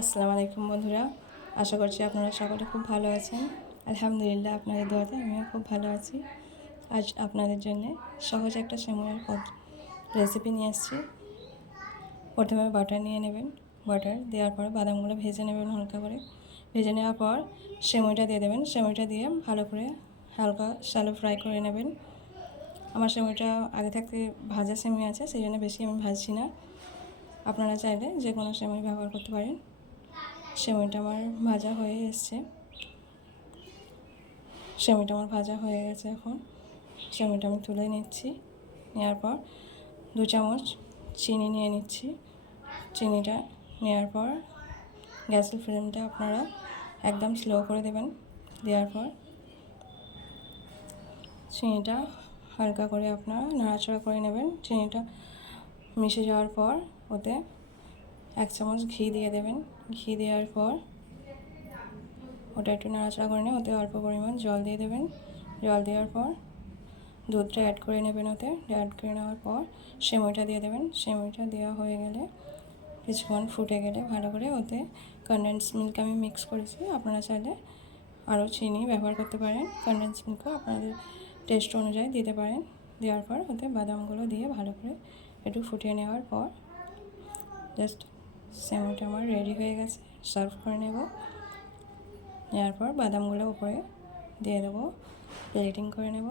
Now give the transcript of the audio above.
আসসালামু আলাইকুম বন্ধুরা, আশা করছি আপনারা সকলে খুব ভালো আছেন। আলহামদুলিল্লাহ, আপনাদের দোয়াতে আমিও খুব ভালো আছি। আজ আপনাদের জন্য সহজ একটা সেমাইয়ের রেসিপি নিয়ে এসেছি। প্রথমে বাটার নিয়ে নেবেন। বাটার দেওয়ার পরে বাদামগুলো ভেজে নেবেন হালকা করে। ভেজে নেওয়ার পর সেমাইটা দিয়ে দেবেন। সেমাইটা দিয়ে ভালো করে হালকা শ্যালো ফ্রাই করে নেবেন। আমার সেমাইটা আগে থাকতে ভাজা সেমাই আছে, সেই জন্য বেশি আমি ভাজছি না। আপনারা চাইলে যে কোনো সেমাই ব্যবহার করতে পারেন। সেমাইটা আমার ভাজা হয়ে এসছে। সেমাইটা আমার ভাজা হয়ে গেছে। এখন সেমাইটা আমি তুলে নিচ্ছি। নেওয়ার পর 2 চামচ চিনি নিয়ে নিচ্ছি। চিনিটা নেওয়ার পর গ্যাসের ফ্লেমটা আপনারা একদম স্লো করে দেবেন। দেওয়ার পর চিনিটা হালকা করে আপনারা নাড়াচাড়া করে নেবেন। চিনিটা মিশে যাওয়ার পর ওতে 1 চামচ ঘি দিয়ে দেবেন। ঘি দেওয়ার পর ওটা একটু নাড়াচাড়া করে নিয়ে ওতে অল্প পরিমাণ জল দিয়ে দেবেন। জল দেওয়ার পর দুধটা অ্যাড করে নেবেন। ওতে অ্যাড করে নেওয়ার পর সেমাইটা দিয়ে দেবেন। সেমাইটা দেওয়া হয়ে গেলে কিছুক্ষণ ফুটে গেলে ভালো করে ওতে কনডেন্স মিল্ক আমি মিক্স করেছি। আপনারা চাইলে আরও চিনি ব্যবহার করতে পারেন। কনডেন্স মিল্কও আপনাদের টেস্ট অনুযায়ী দিতে পারেন। দেওয়ার পর ওতে বাদামগুলো দিয়ে ভালো করে একটু ফুটিয়ে নেওয়ার পর জাস্ট সেমাইটা আমার রেডি হয়ে গেছে। সার্ভ করে নেব। নেওয়ার পর বাদামগুলো উপরে দিয়ে দেবো, প্লেটিং করে নেব।